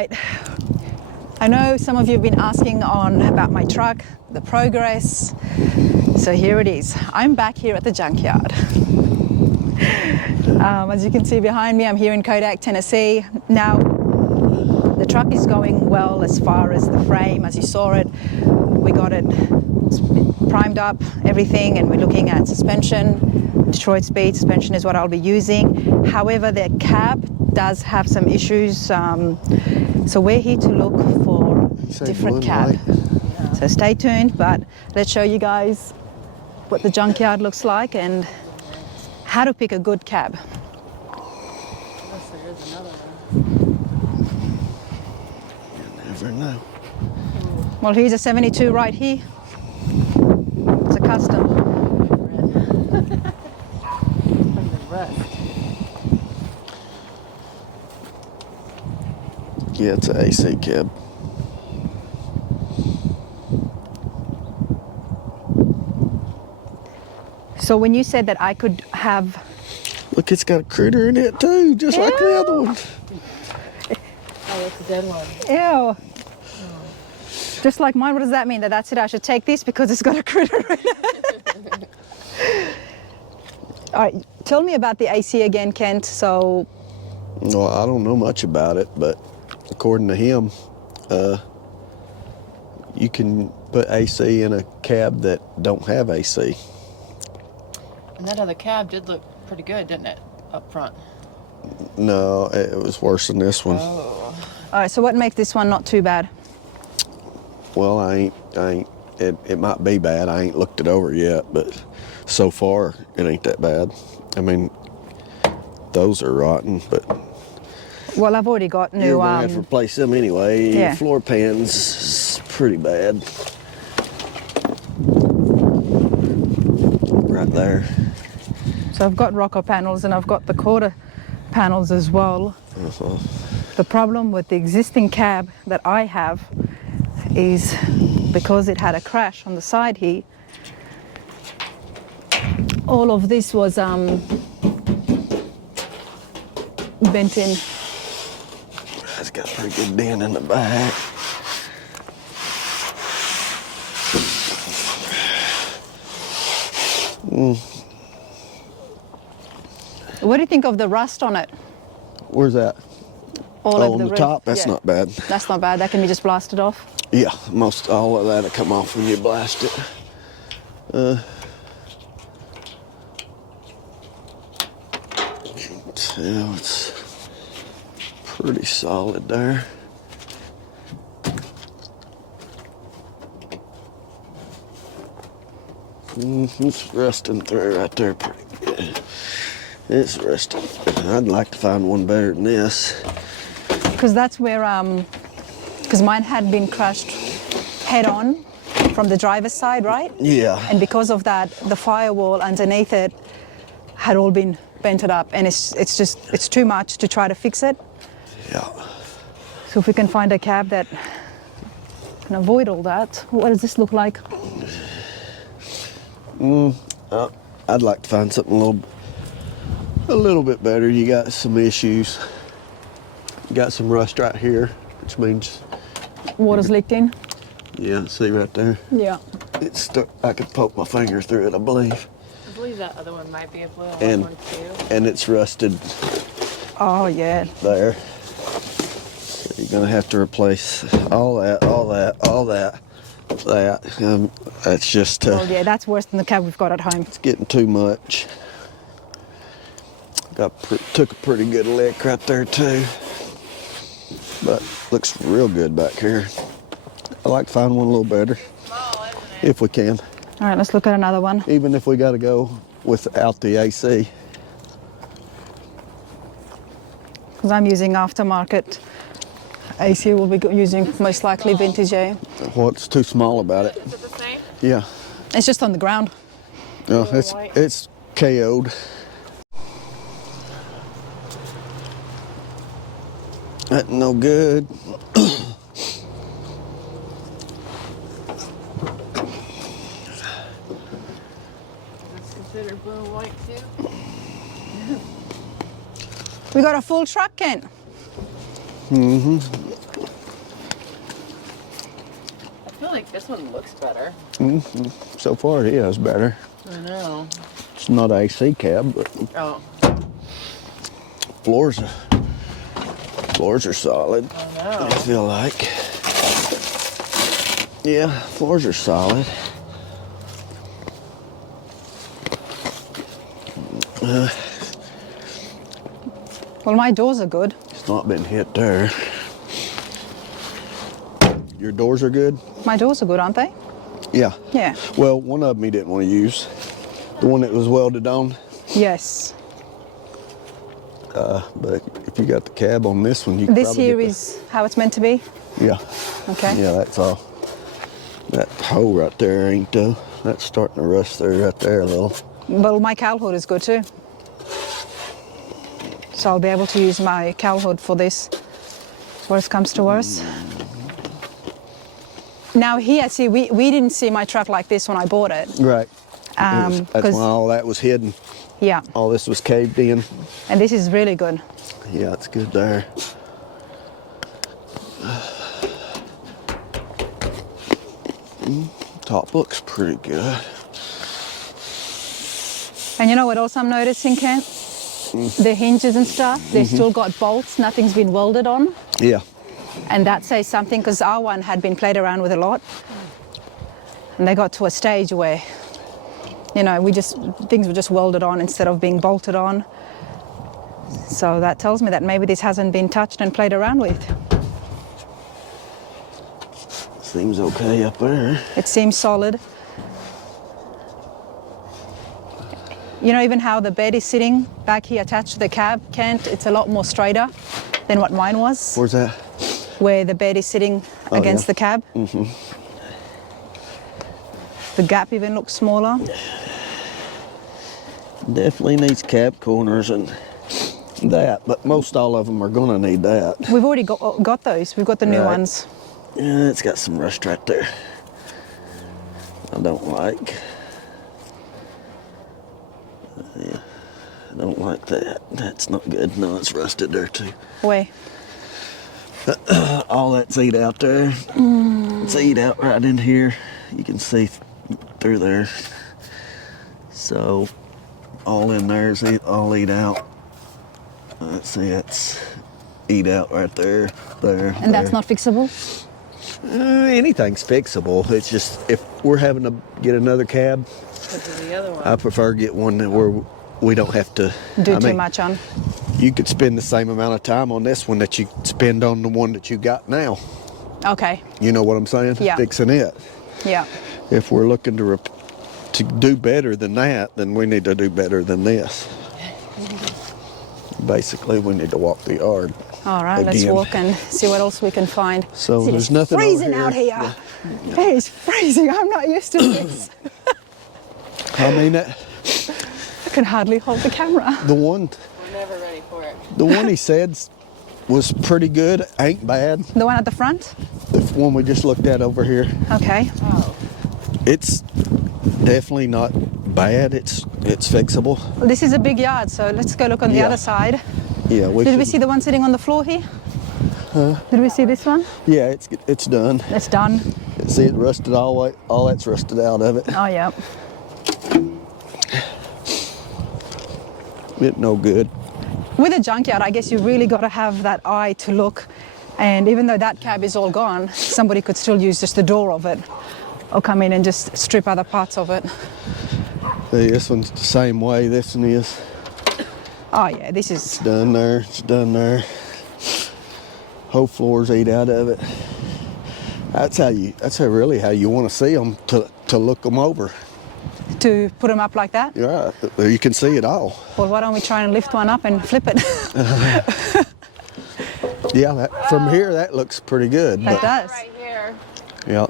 right, I know some of you have been asking about my truck, the progress. So here it is. I'm back here at the junkyard. As you can see behind me, I'm here in Kodak, Tennessee. Now, the truck is going well as far as the frame, as you saw it. We got it primed up, everything, and we're looking at suspension. Detroit Speed suspension is what I'll be using. However, the cab does have some issues. So we're here to look for different cab. Yeah. So stay tuned, but let's show you guys what the junkyard looks like and how to pick a good cab. Unless there is another one. You never know. Well, here's a 72 right here. It's a custom. From the rust. Yeah, it's an AC cab. So when you said that I could have... Look, it's got a critter in it too, just like the other one. Oh, it's a dead one. Ew. Just like mine. What does that mean? That's it, I should take this because it's got a critter in it? All right, tell me about the AC again, Kent. So... Well, I don't know much about it, but according to him, you can put AC in a cab that don't have AC. And that other cab did look pretty good, didn't it, up front? No, it was worse than this one. Oh. All right, so what makes this one not too bad? Well, it might be bad. I ain't looked it over yet, but so far it ain't that bad. I mean, those are rotten, but Well, I've already got new... you're gonna have to replace them anyway. Yeah. Floor pans is pretty bad. Right there. So I've got rocker panels and I've got the quarter panels as well. Uh-huh. The problem with the existing cab that I have is because it had a crash on the side here, all of this was bent in. It's got a pretty good dent in the back. What do you think of the rust on it? Where's that? All on of the red- top? That's yeah. not bad. That's not bad. That can be just blasted off. Yeah, most all of that'll come off when you blast it. You can tell it's pretty solid there. It's rusting through right there pretty good. It's rusting. I'd like to find one better than this. Because that's where, because mine had been crushed head on from the driver's side, right? Yeah. And because of that, the firewall underneath it had all been bented up, and it's too much to try to fix it. Yeah. So if we can find a cab that can avoid all that. What does this look like? I'd like to find something a little bit better. You got some issues. You got some rust right here, which means Water's leaked in? yeah, see right there? Yeah. It's stuck. I could poke my finger through it, I believe. I believe that other one might be a blue And one too. and it's rusted Oh, yeah. there. So you're gonna have to replace all that. That's just Oh, yeah, that's worse than the cab we've got at home. it's getting too much. Took a pretty good lick right there too, but looks real good back here. I like to find one a little better Small, isn't it? if we can, All right, let's look at another one. even if we got to go without the AC. Because I'm using aftermarket. AC will be using most likely vintage, yeah. What's too small about it? Is it the same? Yeah, It's just on the ground. no, White. it's KO'd. That's no good. That's considered blue and white too. We got a full truck, Kent. Mm-hmm. I feel like this one looks better. Mm-hmm. So far, it is better. I know. It's not AC cab, but Oh, floors are solid. I know. I feel like. Yeah, floors are solid. Well, my doors are good. It's not been hit there. Your doors are good? My doors are good, aren't they? Yeah. Yeah. Well, one of them he didn't want to use. The one that was welded on. Yes. But if you got the cab on this one, you could This probably here get is how it's meant to be. Yeah. Okay. Yeah, that's all. That hole right there ain't though. That's starting to rust there, right there a little. Well, my cowl hood is good too. So I'll be able to use my cowl hood for this. Worst comes to worst. Now here, see, we didn't see my truck like this when I bought it. Right. That's 'Cause- when all that was hidden. Yeah, All this was caved in. and this is really good. Yeah, it's good there. Top looks pretty good. And you know what else I'm noticing, Kent? The hinges and stuff, they've still got bolts, nothing's been welded on. Yeah. And that says something because our one had been played around with a lot. And they got to a stage where, you know, things were just welded on instead of being bolted on. So that tells me that maybe this hasn't been touched and played around with. Seems okay up there. It seems solid. You know, even how the bed is sitting back here attached to the cab, Kent, it's a lot more straighter than what mine was. Where's that? Where the bed is sitting against the cab. Mm-hmm. The gap even looks smaller. Definitely needs cab corners and that, but most all of them are gonna need that. We've already got those. We've got the new Right. ones. Yeah, it's got some rust right there. I don't like. Yeah, I don't like that. That's not good. No, it's rusted there too. Where? All that's eat out there. It's eat out right in here. You can see through there. So all in there is all eat out. Let's see, that's eat out right there, there. And that's not fixable? Anything's fixable. It's just if we're having to get another cab, This is the other one. I prefer get one that where we don't have to Do too much on. You could spend the same amount of time on this one that you spend on the one that you got now. Okay. You know what I'm saying? Yeah. Fixing it. Yeah. If we're looking to do better than that, then we need to do better than this. Basically, we need to walk the yard. All right, let's Again. walk and see what else we can find. So See, there's it's nothing over freezing here. out here. It is freezing. I'm not used to this. I mean, I can hardly hold the camera. the one We're never ready for it. he said was pretty good. Ain't bad. The one at the front? The one we just looked at over here. Okay. Oh, It's definitely not bad. It's fixable. Well, this is a big yard, so let's go look on the Yeah. other side. Yeah, Did we see the one sitting on the floor here? Did we see this one? Yeah, it's done. It's done. See, it rusted all that's rusted out of it. Oh, yeah. It no good. With a junkyard, I guess you really got to have that eye to look. And even though that cab is all gone, somebody could still use just the door of it or come in and just strip other parts of it. See, this one's the same way this one is. Oh, yeah, this is... Done there, it's done there. Whole floors ate out of it. That's really how you want to see them, to look them over. To put them up like that? Yeah, you can see it all. Well, why don't we try and lift one up and flip it? Yeah, from here that looks pretty good. It does. right here. Yeah.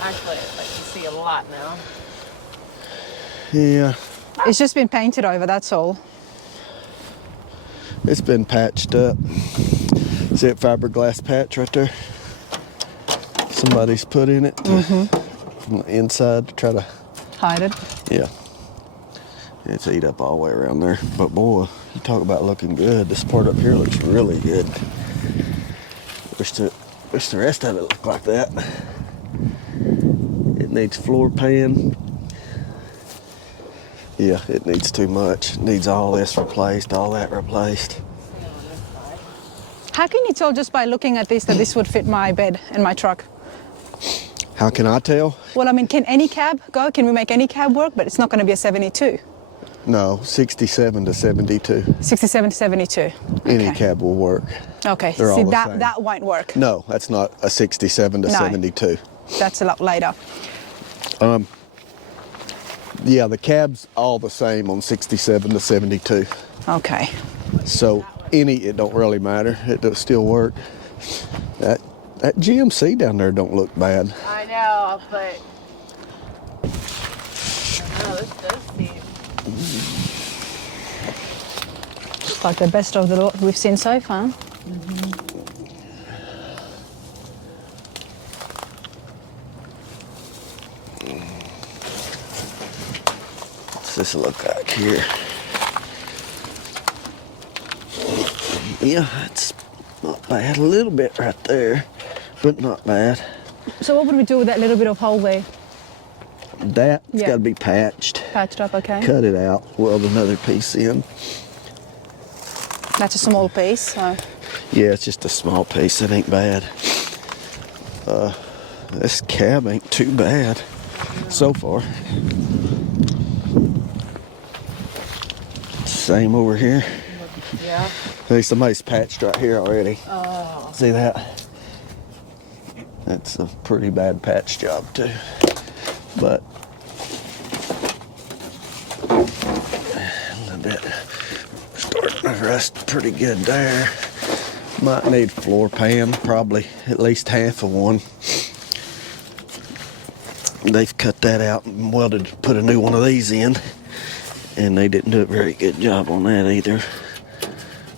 Actually, I can see a lot now. Yeah, It's just been painted over, that's all. it's been patched up. See that fiberglass patch right there? Somebody's put in it from the inside to try to, Hide it. yeah. It's ate up all the way around there. But boy, you talk about looking good. This part up here looks really good. Wish the rest of it looked like that. It needs floor pan. Yeah, it needs too much. It needs all this replaced, all that replaced. How can you tell just by looking at this that this would fit my bed and my truck? How can I tell? Well, I mean, can any cab go? Can we make any cab work? But it's not going to be a 72. No, 67 to 72. 67 to 72. Any Okay. cab will work. Okay, They're see, all the same. that won't work. No, that's not a 67 to No. 72. That's a lot later. Yeah, the cab's all the same on 67 to 72. Okay. So it don't really matter. It does still work. That GMC down there don't look bad. I know, but this does seem. It's like the best of the lot we've seen so far. What's this look like here? Yeah, it's not bad. A little bit right there, but not bad. So what would we do with that little bit of hole there? That's Yeah. got to be patched. Patched up, okay. Cut it out, weld another piece in. That's a small piece, so. Yeah, it's just a small piece. It ain't bad. This cab ain't too bad so far. Same over here. Yeah. Hey, somebody's patched right here already. Oh. See that? That's a pretty bad patch job too. But a little bit starting to rust pretty good there. Might need floor pan, probably at least half of one. They've cut that out and welded, put a new one of these in, and they didn't do a very good job on that either.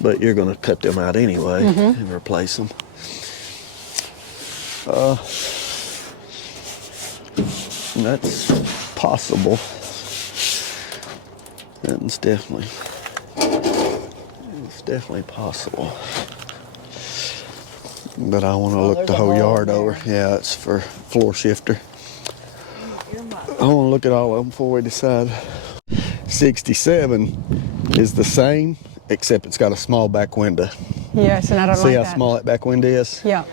But you're gonna cut them out anyway and replace them. That's possible. It's definitely possible. But I want to look there's the a whole hole yard there. over. Yeah, it's for floor shifter. I want to look at all of them before we decide. 67 is the same, except it's got a small back window. Yes, and I don't See like how that. small that back window is? Yeah.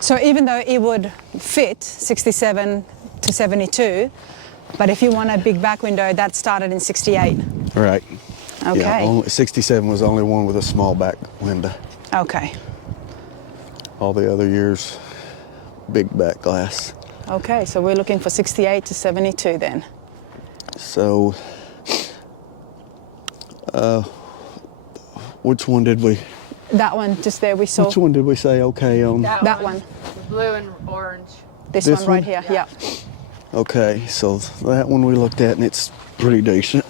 So even though it would fit 67 to 72, but if you want a big back window, that started in 68. Right. Okay. Yeah, 67 was the only one with a small back window. Okay. All the other years, big back glass. Okay, so we're looking for 68 to 72 then. So, which one did we? That one just there we saw. Which one did we say okay on? That one. The blue and orange. This This one right one? here. Yeah. Okay, so that one we looked at and it's pretty decent.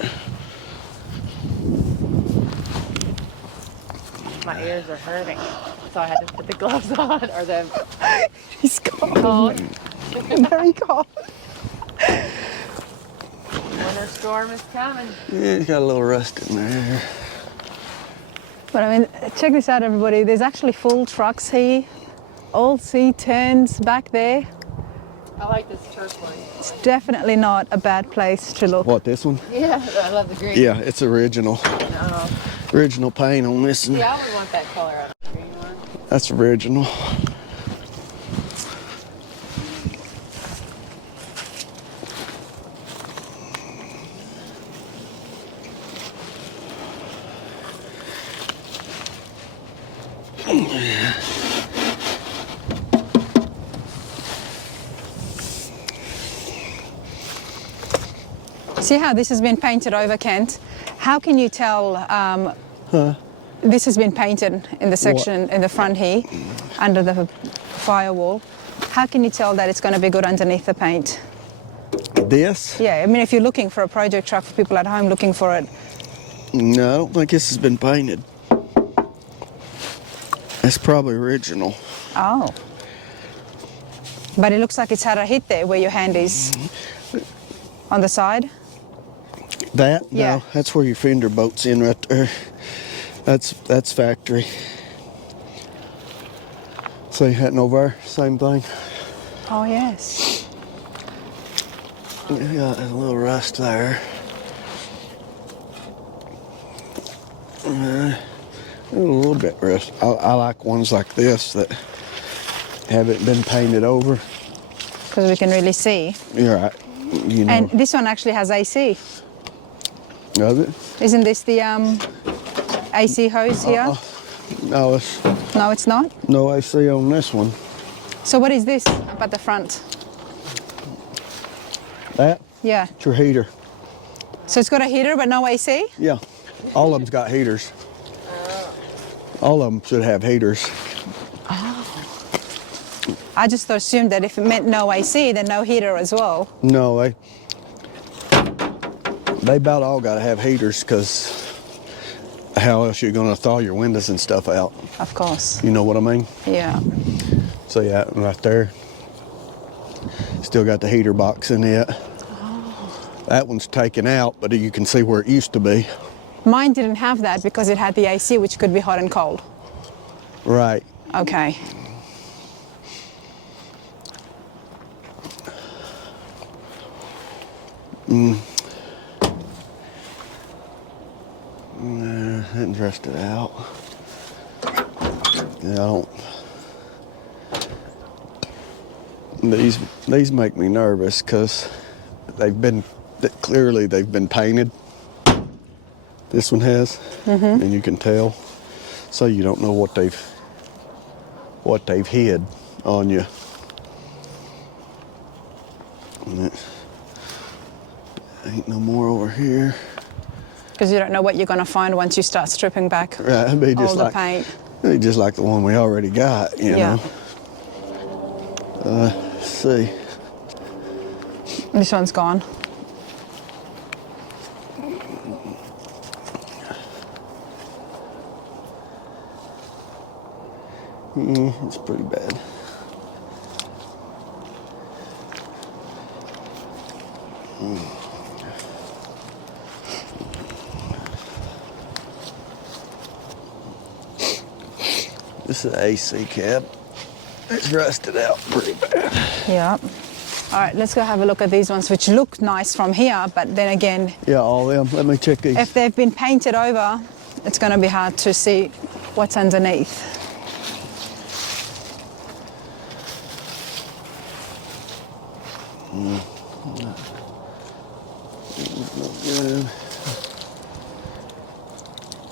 My ears are hurting, so I had to put the gloves on or the He's cold. cold. Very cold. Winter storm is coming. Yeah, it's got a little rust in there. But I mean, check this out, everybody. There's actually full trucks here. Old C10s back there. I like this turquoise. It's definitely not a bad place to look. What, this one? Yeah, I love the green. Yeah, it's original. Oh. Original paint on this one. Yeah, I would want that color on the green one. That's original. See how this has been painted over, Kent? How can you tell this has been painted in the section in the front here, under the firewall? How can you tell that it's going to be good underneath the paint? This? Yeah, I mean, if you're looking for a project truck for people at home looking for it. No, I don't think this has been painted. It's probably original. Oh. But it looks like it's had a hit there where your hand is on the side. That? Yeah. No, that's where your fender bolt's in right there. That's factory. See, that over, same thing. Oh, yes. You got a little rust there. A little bit rust. I like ones like this that haven't been painted over. Because we can really see. You're right. You know. And this one actually has AC. Does it? Isn't this the AC hose here? No, it's No, it's not. no AC on this one. So what is this up at the front? That? Yeah. It's your heater. So it's got a heater but no AC? Yeah. All of them's got heaters. All of them should have heaters. I just assumed that if it meant no AC, then no heater as well. No, they about all got to have heaters because how else you going to thaw your windows and stuff out? Of course. You know what I mean? Yeah. So yeah, right there. Still got the heater box in it. That one's taken out, but you can see where it used to be. Mine didn't have that because it had the AC, which could be hot and cold. Right. Okay. Hadn't dressed it out. Yeah, I don't. These make me nervous because clearly they've been painted. This one has, and you can tell. So you don't know what they've hid on you. And it ain't no more over here. Because you don't know what you're going to find once you start stripping back Right, it'd be all just the like paint. it'd be just like the one we already got, you Yeah. know. Let's see. This one's gone. It's pretty bad. This is an AC cab. It's rusted out pretty bad. Yeah. All right, let's go have a look at these ones, which look nice from here, but then again, Yeah, all of them. Let me check these. if they've been painted over, it's going to be hard to see what's underneath. Good.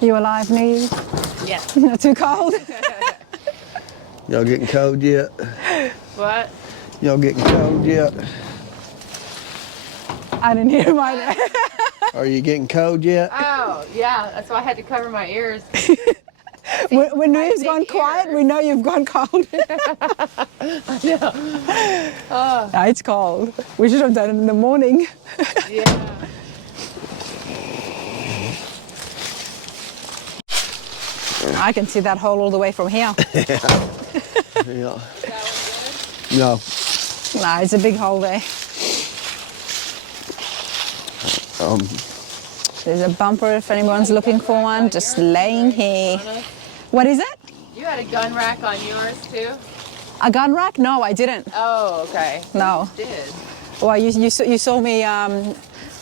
You alive, Neve? Yeah. Not too cold? Y'all getting cold yet? What? Y'all getting cold yet? I didn't hear my... Are you getting cold yet? Oh, yeah. That's why I had to cover my ears. When Neve's big gone quiet, ears. we know you've gone cold. Yeah. No, it's cold. We should have done it in the morning. Yeah. I can see that hole all the way from here. Yeah. No. No, it's a big hole there. There's a bumper if anyone's looking for one, just laying here. What is it? You had a gun rack on yours too? A gun rack? No, I didn't. Oh, okay. No. You did. Well, you saw me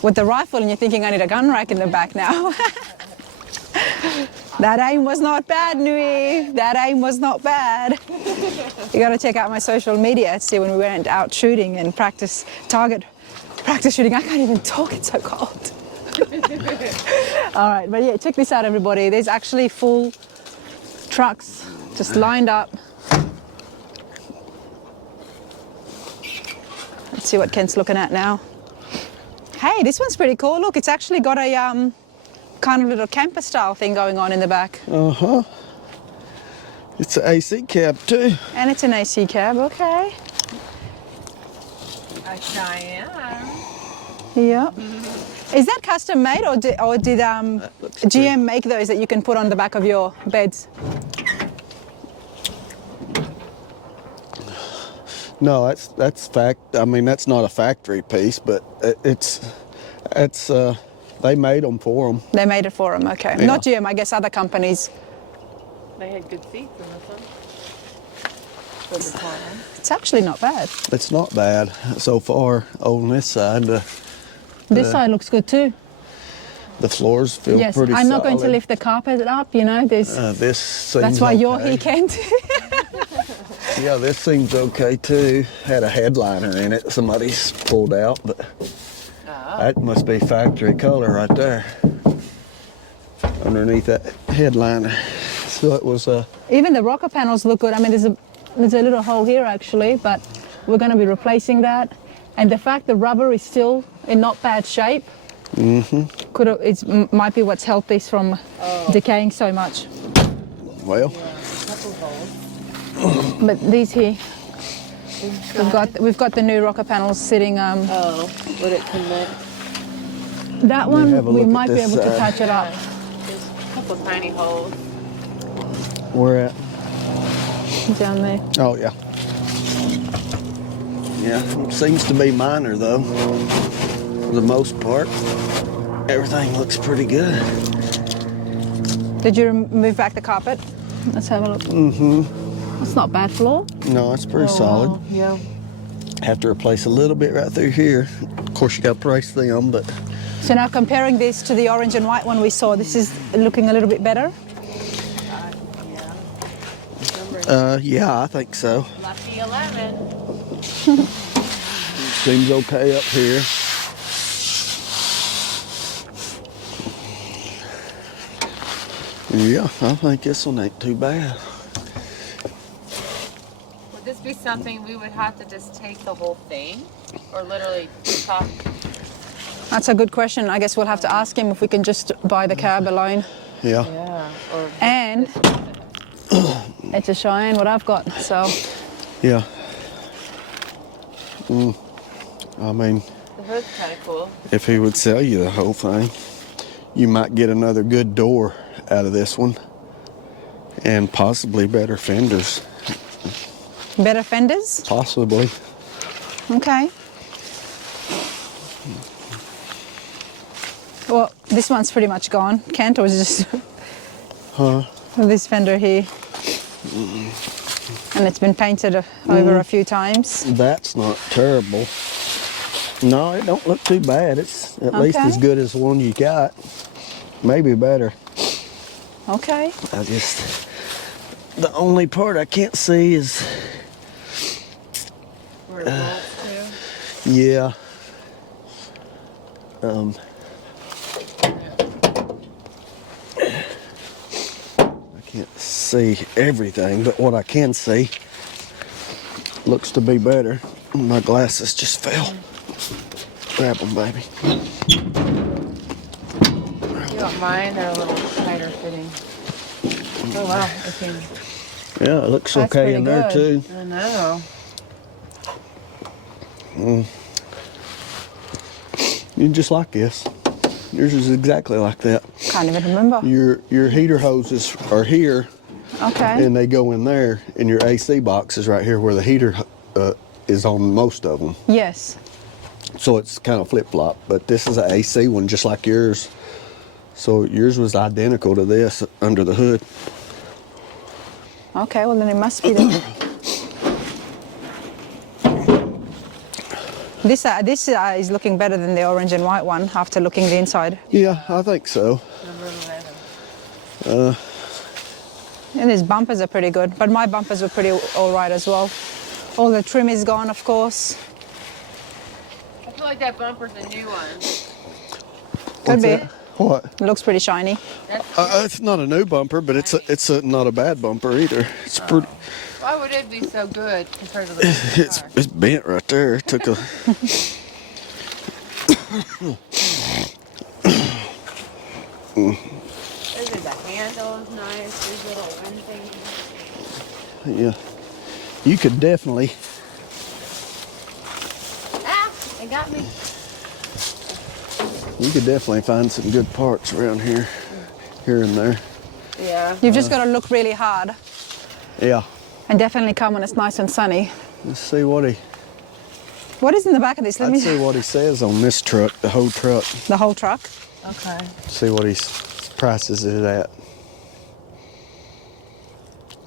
with the rifle and you're thinking I need a gun rack in the back now. That aim was not bad, Nui. That aim was not bad. You got to check out my social media to see when we went out shooting and practice shooting. I can't even talk, it's so cold. All right, but yeah, check this out, everybody. There's actually full trucks just lined up. Let's see what Kent's looking at now. Hey, this one's pretty cool. Look, it's actually got a kind of little camper style thing going on in the back. Uh-huh. It's an AC cab too. And it's an AC cab, okay. A Cheyenne. Yeah. Is that custom made or did GM make those that you can put on the back of your beds? No, that's fact. I mean, that's not a factory piece, but they They made them for them. They made it for them, okay. Yeah. Not GM, I guess other companies. They had good seats in this one. For the time. It's actually not bad. It's not bad so far on this side. This side looks good too. The floors feel Yes, pretty I'm not going to solid. lift the carpet up, you know. There's, This seems that's why you're okay. here, Kent. Yeah, this seems okay too. Had a headliner in it. Somebody's pulled out, but that must be factory color right there. Underneath that headliner. So it was Even the rocker panels look good. I mean, there's a little hole here actually, but we're going to be replacing that. And the fact the rubber is still in not bad shape, might be what's helped this from decaying so much. well. Couple holes. But these here, we've got the new rocker panels sitting. Oh, would it connect? That one have a we look at might be this able to side. patch it up. There's a couple tiny holes. Where at? Down there. Oh yeah. Yeah, it seems to be minor though. For the most part, everything looks pretty good. Did you move back the carpet? Let's have a look. Mm-hmm. That's not bad floor. No, it's pretty solid. Wow, yeah. Have to replace a little bit right through here. Of course, you got to price them, but So now comparing this to the orange and white one we saw, this is looking a little bit better. yeah, I think so. Lucky 11. Seems okay up here. Yeah, I think this one ain't too bad. Would this be something we would have to just take the whole thing? Or literally top? That's a good question. I guess we'll have to ask him if we can just buy the cab alone. Yeah. Yeah. Or And it's a Cheyenne what I've got, so. Yeah. I mean, the hood's kind of cool. if he would sell you the whole thing, you might get another good door out of this one and possibly better fenders. Better fenders? Possibly. Okay. Well, this one's pretty much gone. Kent, or was it just this fender here? And it's been painted over a few times. That's not terrible. No, it don't look too bad. It's at least Okay. as good as the one you got. Maybe better. Okay. The only part I can't see is, Where it bolts to. yeah. I can't see everything, but what I can see looks to be better. My glasses just fell. Grab them, baby. You want mine? They're a little tighter fitting. Oh wow. Okay. Yeah, it looks That's okay in pretty there good. too. I know. You just like this. Yours is exactly like that. Can't even remember. Your heater hoses are here, Okay. and they go in there, and your AC box is right here where the heater is on most of them. Yes. So it's kind of flip-flop, but this is an AC one just like yours. So yours was identical to this under the hood. Okay, well then it must be the... This is looking better than the orange and white one after looking the inside. Yeah, I think so. Number 11. And his bumpers are pretty good, but my bumpers were pretty all right as well. All the trim is gone, of course. I feel like that bumper's a new one. Could be. that? What? It looks pretty shiny. That's It's not a new bumper, but it's not a bad bumper either. It's pretty. why would it be so good compared to the rest of the car? It's bent right there. It took a. The handle is nice. These little end things. Yeah, you could definitely. Ah! It got me. You could definitely find some good parts around here and there. Yeah. You've just got to look really hard Yeah. and definitely come when it's nice and sunny. Let's see what he. What is in the back of this? Let I'd me see what he says on this truck, the whole truck. The whole truck. Okay. See what he prices it at.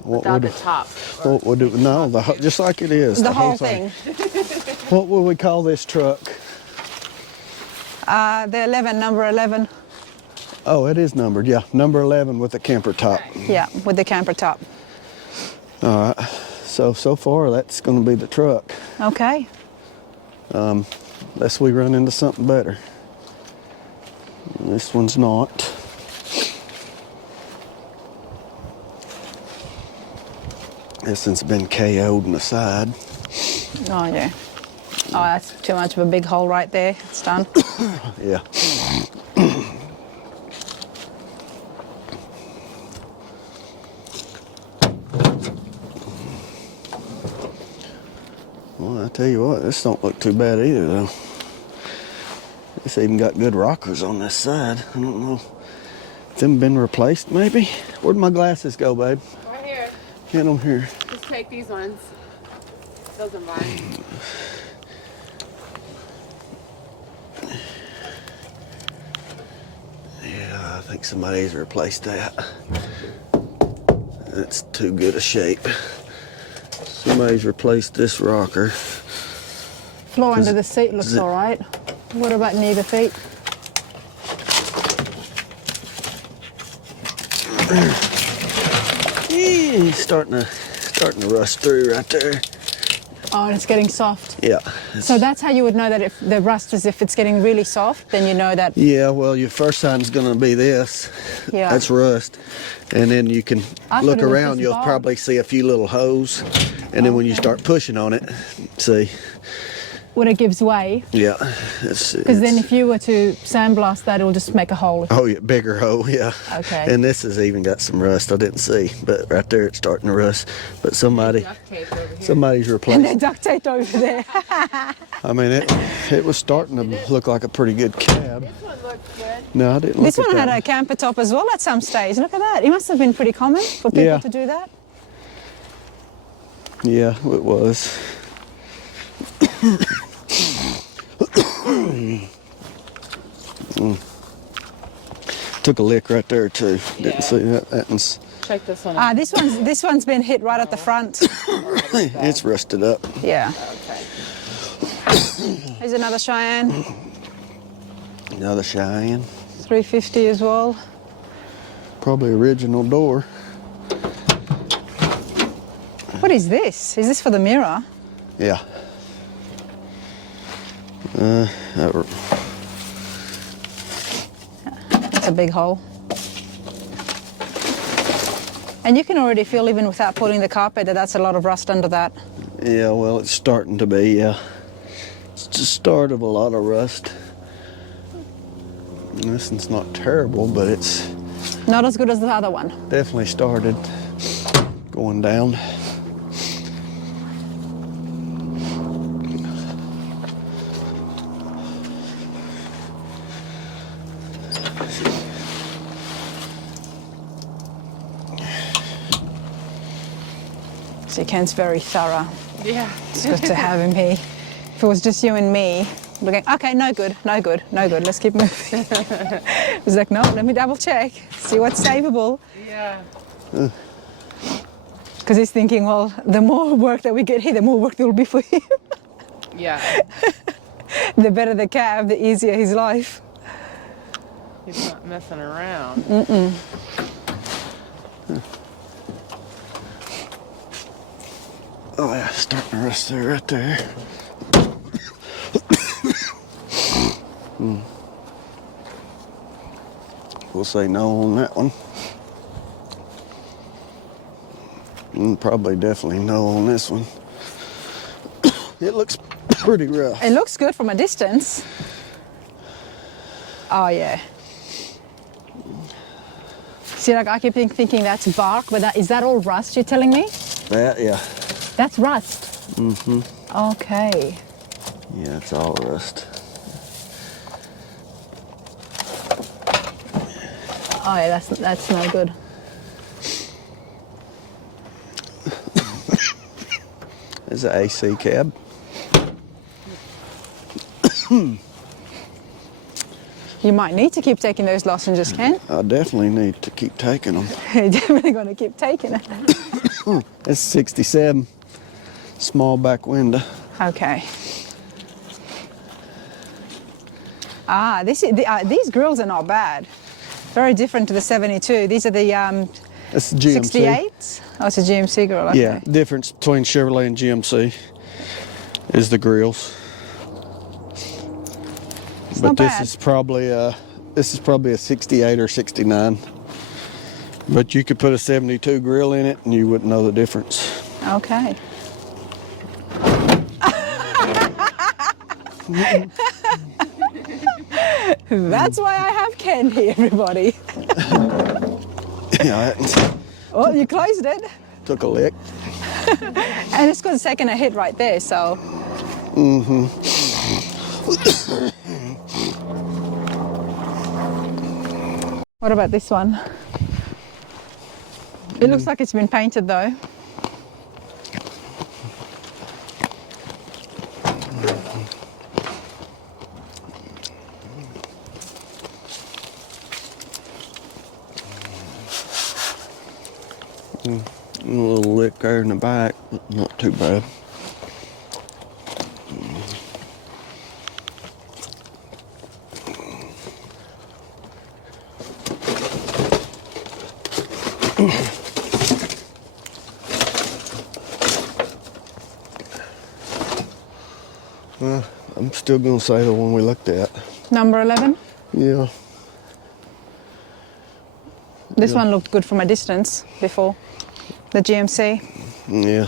Without the top. What would it, no, just like it is. The whole thing. What would we call this truck? The 11, number 11. Oh, it is numbered, yeah. Number 11 with the camper top. Yeah, with the camper top. All right. So far, that's going to be the truck. Okay. Unless we run into something better. This one's not. This one's been KO'd on the side. Oh, yeah. Oh, that's too much of a big hole right there. It's done. Yeah. Well, I tell you what, this don't look too bad either, though. It's even got good rockers on this side. I don't know. Them been replaced, maybe? Where'd my glasses go, babe? Right here. Get them here. Just take these ones. Those are mine. Yeah, I think somebody's replaced that. That's too good a shape. Somebody's replaced this rocker. Floor under the seat looks all right. What about near the feet? Starting to rust through right there. Oh, and it's getting soft. Yeah. So that's how you would know that if the rust is if it's getting really soft, then you know that. Yeah, well, your first sign's going to be this. Yeah. That's rust. And then you can I look thought it was around, just you'll bark. probably see a few little holes. And then when you start pushing on it, see. When it gives way, Yeah. because then if you were to sandblast that, it will just make a hole. Oh, yeah, bigger hole, yeah. Okay. And this has even got some rust I didn't see, but right there it's starting to rust. But somebody's And replaced. they're duct taped over there. I mean, it was starting to look like a pretty good cab. This one looks good. No, I didn't This look one at had that a camper top as well at some stage. Look at that. It must have been pretty common for people Yeah. to do that. Yeah, it was. Took a lick right there too. Didn't Yeah. see that. That one's, Check this one out. This one's been hit right at the front. it's rusted up. Yeah. Okay. Here's another Cheyenne. Another Cheyenne. 350 as well. Probably original door. What is this? Is this for the mirror? Yeah. That It's a big hole. And you can already feel, even without pulling the carpet, that that's a lot of rust under that. Yeah, well, it's starting to be, yeah. It's the start of a lot of rust. This one's not terrible, but it's Not as good as the other one. definitely started going down. See, Ken's very thorough. Yeah. It's good to have him here. If it was just you and me, looking, okay, no good, no good, no good, let's keep moving. He's like, no, let me double check, see what's savable. Yeah. Because he's thinking, well, the more work that we get here, the more work there will be for him. Yeah. The better the cab, the easier his life. He's not messing around. Oh yeah, starting to rust there, right there. We'll say no on that one. Probably definitely no on this one. It looks pretty rough. It looks good from a distance. Oh yeah. See, like I keep thinking that's bark, but is that all rust you're telling me? That, yeah. That's rust. Mm-hmm. Okay. Yeah, it's all rust. Oh yeah, that's no good. There's an AC cab. You might need to keep taking those lozenges, Ken. I definitely need to keep taking them. You're definitely going to keep taking it. It's 67, small back window. Okay. Ah, these grills are not bad. Very different to the 72. These are the It's GMC. 68s. Oh, it's a GMC grill. Okay. Yeah, difference between Chevrolet and GMC is the grills. It's But not this bad. is probably a 68 or 69. But you could put a 72 grill in it and you wouldn't know the difference. Okay. That's why I have Ken here, everybody. Yeah, that Oh, you closed it. took a lick. And it's got a second a hit right there, so. What about this one? It looks like it's been painted though. A little lick there in the back, but not too bad. Well, I'm still gonna say the one we looked at. Number 11. Yeah. This Yeah. one looked good from a distance before. The GMC. Yeah.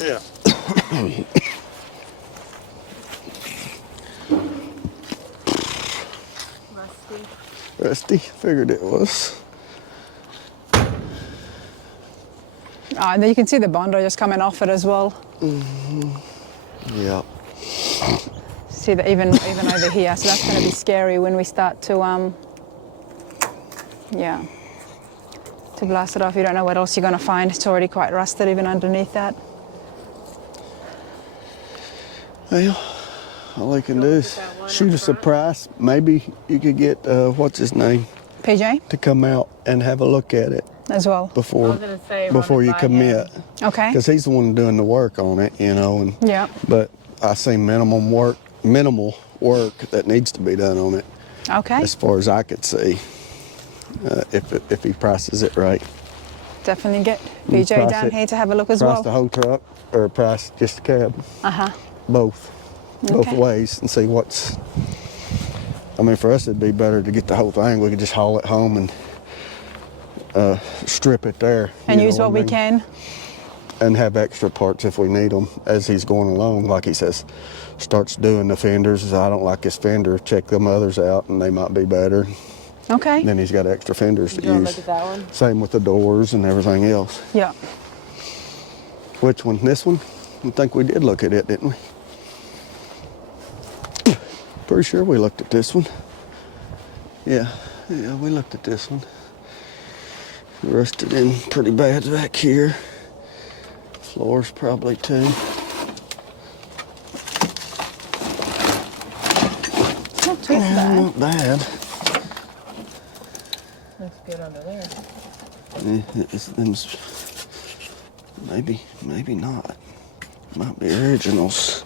Yeah. Rusty. Rusty, figured it was. And then you can see the Bondo just coming off it as well. Yeah. See that even over here. So that's going to be scary when we start to yeah, to blast it off. You don't know what else you're going to find. It's already quite rusted even underneath that. Well, all I can do is that one shoot up us a front? price. Maybe you could get what's his name PJ to come out and have a look at it as well. before I was gonna say, run before it you by commit, him. Okay. because he's the one doing the work on it, you know. And Yeah. but I see minimal work that needs to be done on it, Okay. as far as I could see. If he prices it right, Definitely get You PJ price down it- here to have a look as price well. the whole truck or price just the cab, Uh-huh. both Okay. ways, and see what's. I mean, for us it'd be better to get the whole thing. We could just haul it home and strip it there. And you use know what we I mean? can. And have extra parts if we need them as he's going along. Like he says, starts doing the fenders. I don't like this fender. Check them others out, and they might be better. Okay. Then he's got extra fenders to You wanna use. look at that one? Same with the doors and everything else. Yeah. Which one? This one? I think we did look at it, didn't we? Pretty sure we looked at this one. Yeah, we looked at this one. Rusted in pretty bad back here. Floors probably too. It's not too bad. Not bad. Looks good under there. Maybe not. Might be originals.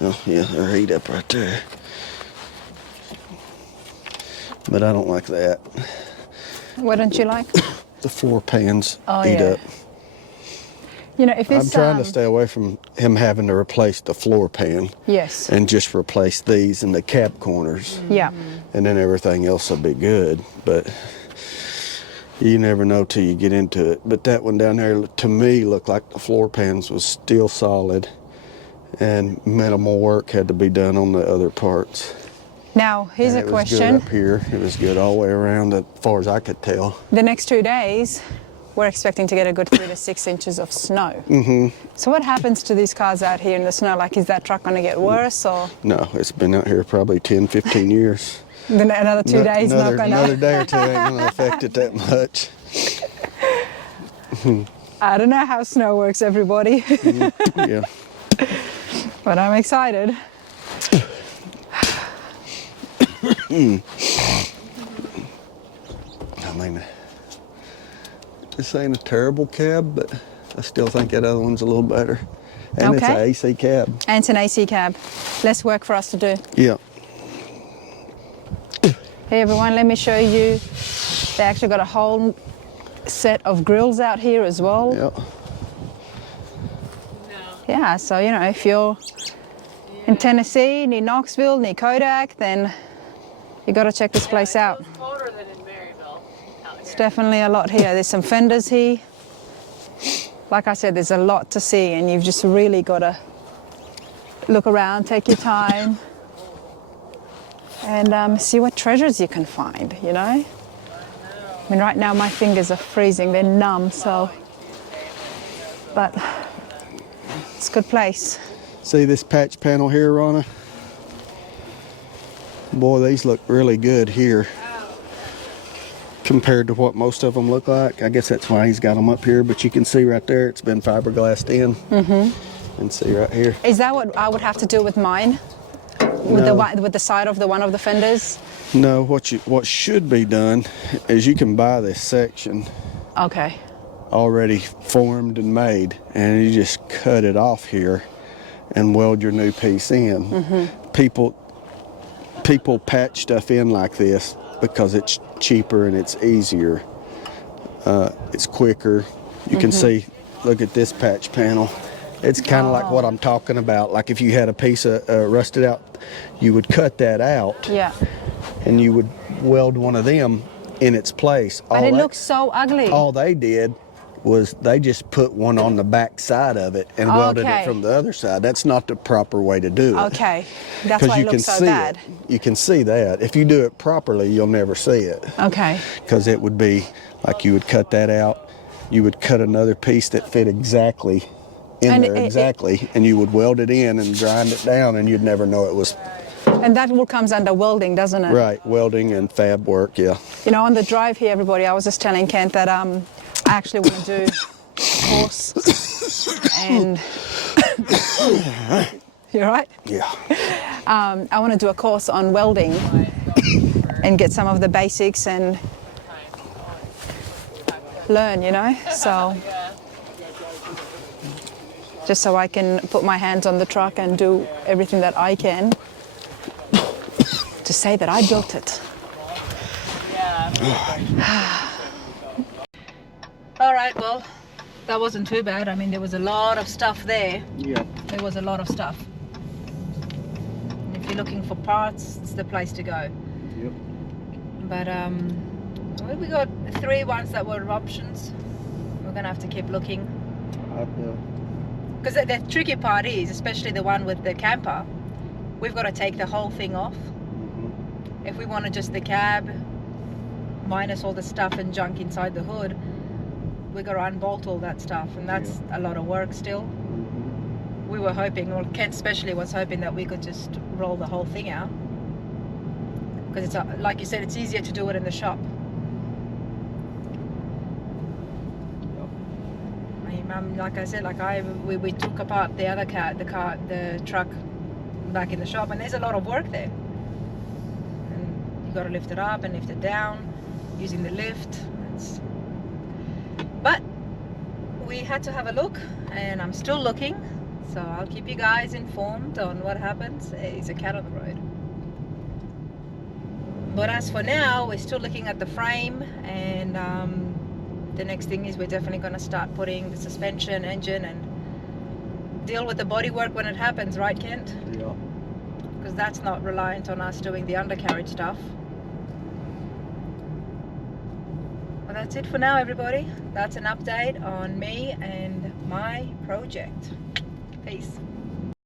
Oh yeah, they're heat up right there. But I don't like that. What don't you like? The floor pans Oh, eat yeah. up. You know, if I'm this trying to stay away from him having to replace the floor pan Yes. and just replace these and the cap corners, Yeah. and then everything else will be good. But you never know till you get into it. But that one down there, to me, looked like the floor pans was still solid, and minimal work had to be done on the other parts. Now, here's And a it was good question. up here. It was good all the way around, as far as I could tell. The next 2 days, we're expecting to get a good 3 to 6 inches of snow. Mm-hmm. So what happens to these cars out here in the snow? Like, is that truck going to get worse, or No, it's been out here probably 10, 15 years. then another 2 days another, not going another to? day or two ain't gonna affect it that much. I don't know how snow works, everybody, Yeah. but I'm excited. I mean, this ain't a terrible cab, but I still think that other one's a little better. And it's an Okay. AC cab. And it's an AC cab. Less work for us to do. Yeah. Hey everyone, let me show you. They actually got a whole set of grills out here as well. Yeah. Yeah, so you know, if you're in Tennessee, near Knoxville, near Kodak, then you got to check this place out. It's colder than in Maryville out It's here. definitely a lot here. There's some fenders here. Like I said, there's a lot to see, and you've just really got to look around, take your time, and see what treasures you can find, you know? I mean, right now my fingers are freezing, they're numb, so, but it's a good place. See this patch panel here, Ronna? Boy, these look really good here compared to what most of them look like. I guess that's why he's got them up here, but you can see right there it's been fiberglassed in. And see right here. Is that what I would have to do with mine? With the side of one of the fenders? No, what should be done is you can buy this section Okay. already formed and made, and you just cut it off here and weld your new piece in. People patch stuff in like this because it's cheaper and it's easier. It's quicker. You can see, look at this patch panel. It's kind of like what I'm talking about. Like if you had a piece of rusted out, you would cut that out Yeah. and you would weld one of them in its place. But it looks so ugly. All they did was they just put one on the back side of it and welded Okay. it from the other side. That's not the proper way to do it. Okay. That's why you it can looks so see bad. it. You can see that. If you do it properly, you'll never see it. Okay. Because it would be like you would cut that out, you would cut another piece that fit exactly in And there exactly, and you would weld it in and grind it down, and you'd never know it was And that all comes under welding, doesn't it? right. Welding and fab work, yeah. You know, on the drive here, everybody, I was just telling Kent that I actually want to do a course. And you're right. Yeah. I want to do a course on welding and get some of the basics and learn, you know. So just so I can put my hands on the truck and do everything that I can to say that I built it. All right, well, that wasn't too bad. I mean, there was a lot of stuff there. Yeah. There was a lot of stuff. And if you're looking for parts, it's the place to go. Yep. But well, we got 3 ones that were options. We're gonna have to keep looking. Because the tricky part is, especially the one with the camper, we've got to take the whole thing off. If we wanted just the cab, minus all the stuff and junk inside the hood, we got to unbolt all that stuff, and that's a lot of work still. We were hoping, or Kent especially was hoping, that we could just roll the whole thing out. Because it's, like you said, it's easier to do it in the shop. Like I said, we took apart the other the truck back in the shop, and there's a lot of work there. And you got to lift it up and lift it down using the lift. But we had to have a look, and I'm still looking, so I'll keep you guys informed on what happens. There's a cat on the road. But as for now, we're still looking at the frame, and the next thing is we're definitely going to start putting the suspension, engine, and deal with the bodywork when it happens, right, Kent? Yeah. Because that's not reliant on us doing the undercarriage stuff. Well, that's it for now, everybody. That's an update on me and my project. Peace.